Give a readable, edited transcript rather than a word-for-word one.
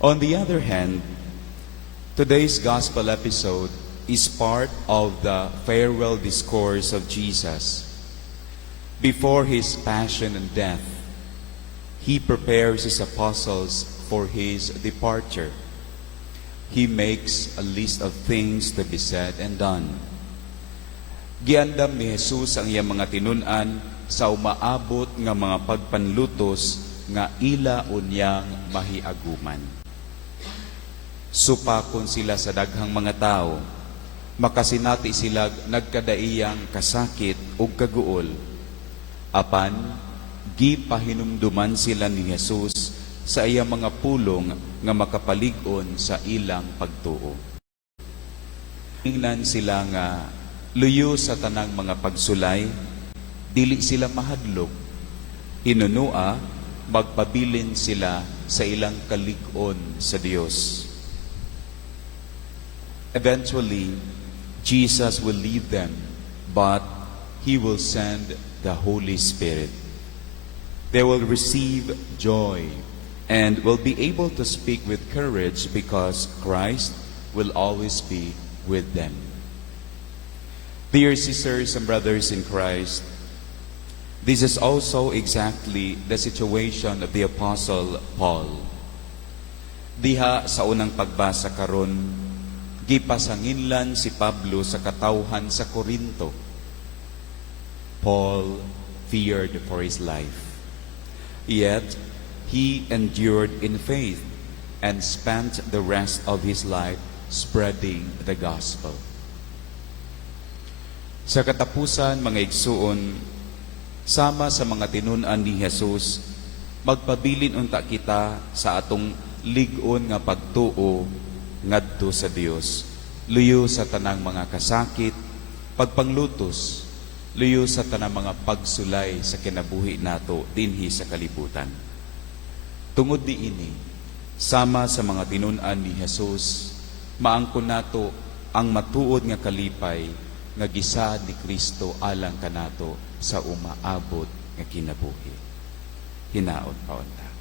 On the other hand, today's gospel episode is part of the farewell discourse of Jesus. Before his passion and death, he prepares his apostles for his departure. He makes a list of things to be said and done. Giandam ni Jesus ang iyang mga tinun-an sa umaabot nga mga pagpanlutos nga ila unyang mahiaguman. Supakon sila sa daghang mga tao, makasinati sila nagkadaiyang kasakit ug kaguol. Apan, gipahinumduman sila ni Jesus sa iyang mga pulong nga makapalig-on sa ilang pagtuo. Ingnan sila nga luyo sa tanang mga pagsulay, dili sila mahadlok. Hinunua, magpabilin sila sa ilang kalig-on sa Dios. Eventually, Jesus will leave them, but He will send the Holy Spirit. They will receive joy and will be able to speak with courage because Christ will always be with them. Dear sisters and brothers in Christ, this is also exactly the situation of the Apostle Paul. Diha sa unang pagbasa karon, gipasanginlan si Pablo sa katawhan sa Korinto. Paul feared for his life. Yet, he endured in faith and spent the rest of his life spreading the gospel. Sa katapusan, mga igsuon, sama sa mga tinun-an ni Jesus, magpabilin unta kita sa atong lig-on nga pagtuo ngadto sa Dios, luyo sa tanang mga kasakit, pagpanglutos, luyo sa tanang mga pagsulay sa kinabuhi nato dinhi sa kalibutan. Tungod diini, sama sa mga tinun-an ni Jesus, maangkon nato ang matuod nga kalipay nga gisa ni Kristo alang kanato sa umaabot nga kinabuhi. Hinaot paunta.